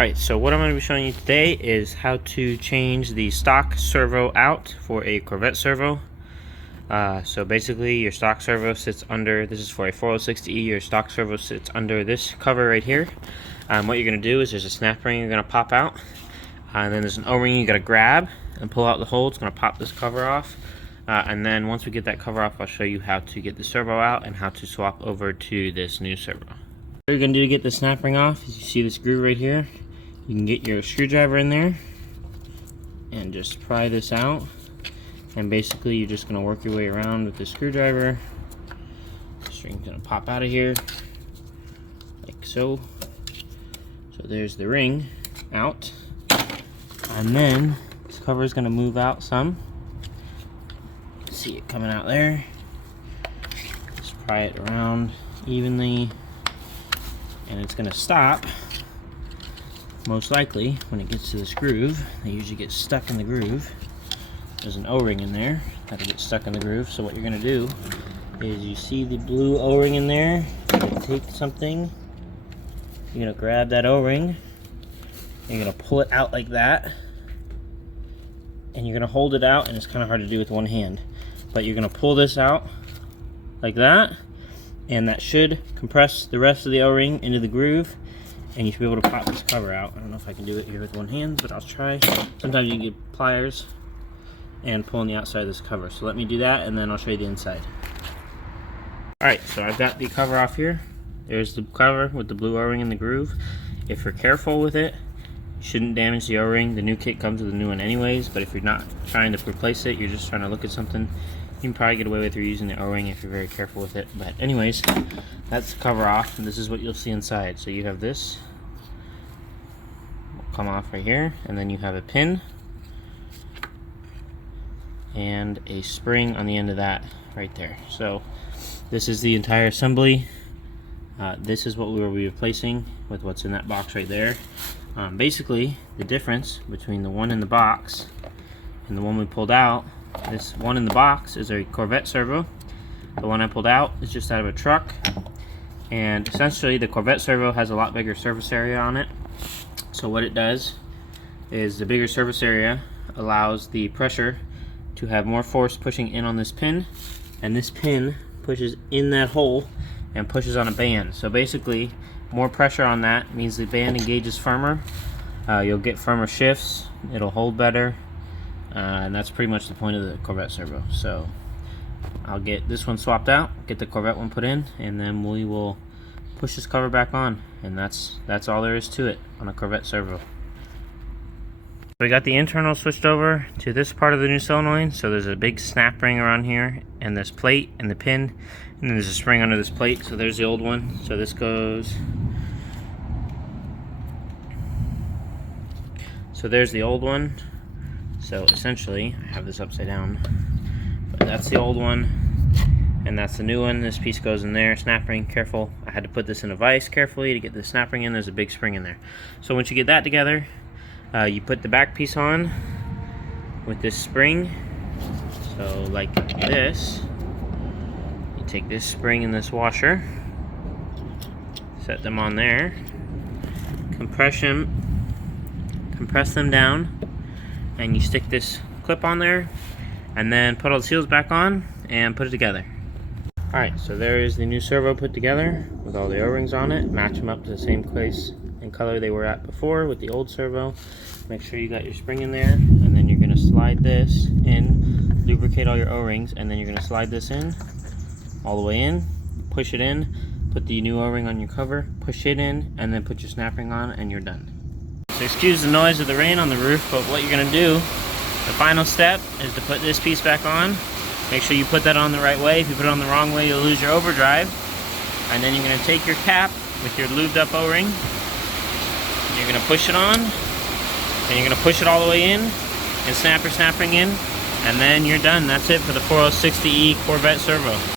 Alright, so what I'm going to be showing you today is how to change the stock servo out for a Corvette servo. So basically your stock servo sits under, this is for a 4l60E, your stock servo sits under this cover right here. What you're going to do is there's a snap ring you're going to pop out, and then there's an O-ring you got to grab and pull out the hole. It's going to pop this cover off, and then once we get that cover off, I'll show you how to get the servo out and how to swap over to this new servo. What you're going to do to get the snap ring off is you see this groove right here. You can get your screwdriver in there and just pry this out, and basically you're just going to work your way around with the screwdriver. The string's going to pop out of here like so. So there's the ring out, and then this cover is going to move out some. See it coming out there. Just pry it around evenly, and it's going to stop. Most likely when it gets to this groove. They usually get stuck in the groove. There's an O-ring in there that'll get stuck in the groove. So what you're going to do is, you see the blue O-ring in there, you're going to take something, you're going to grab that O-ring, you're going to pull it out like that, and you're going to hold it out, and it's kind of hard to do with one hand, but you're going to pull this out like that, and that should compress the rest of the O-ring into the groove, and you should be able to pop this cover out. I don't know if I can do it here with one hand, but I'll try. Sometimes you can get pliers and pull on the outside of this cover. So let me do that, and then I'll show you the inside. Alright, so I've got the cover off here. There's the cover with the blue O-ring in the groove. If you're careful with it, you shouldn't damage the O-ring. The new kit comes with a new one anyways, but if you're not trying to replace it, you're just trying to look at something, you can probably get away with reusing the O-ring if you're very careful with it. But anyways, that's the cover off, and this is what you'll see inside. So you have this will come off right here, and then you have a pin and a spring on the end of that right there. So this is the entire assembly. This is what we will be replacing with what's in that box right there. Basically, the difference between the one in the box and the one we pulled out, this one in the box is a Corvette servo. The one I pulled out is just out of a truck, and essentially the Corvette servo has a lot bigger surface area on it. So what it does is, the bigger surface area allows the pressure to have more force pushing in on this pin, and this pin pushes in that hole and pushes on a band. So basically, more pressure on that means the band engages firmer. You'll get firmer shifts, it'll hold better, and that's pretty much the point of the Corvette servo. So I'll get this one swapped out, get the Corvette one put in, and then we will push this cover back on, and that's all there is to it on a Corvette servo. We got the internal switched over to this part of the new solenoid. So there's a big snap ring around here, and this plate and the pin, and then there's a spring under this plate. So there's the old one. So this goes, so there's the old one. So essentially, I have this upside down, but that's the old one, and that's the new one. This piece goes in there, snap ring, careful. I had to put this in a vise carefully to get the snap ring in. There's a big spring in there. So once you get that together, you put the back piece on with this spring. So like this, you take this spring and this washer, set them on there, compress them down, and you stick this clip on there, and then put all the seals back on and put it together. Alright, so there is the new servo put together with all the O-rings on it. Match them up to the same place and color they were at before with the old servo. Make sure you got your spring in there, and then you're going to slide this in, lubricate all your O-rings, and then you're going to slide this in all the way in, push it in, put the new O-ring on your cover, push it in, and then put your snap ring on, and you're done. So excuse the noise of the rain on the roof, but what you're going to do, the final step is to put this piece back on. Make sure you put that on the right way. If you put it on the wrong way, you'll lose your overdrive. And then you're going to take your cap with your lubed up O-ring, you're going to push it on, and you're going to push it all the way in, and snap your snap ring in, and then you're done. That's it for the 4l60E Corvette servo.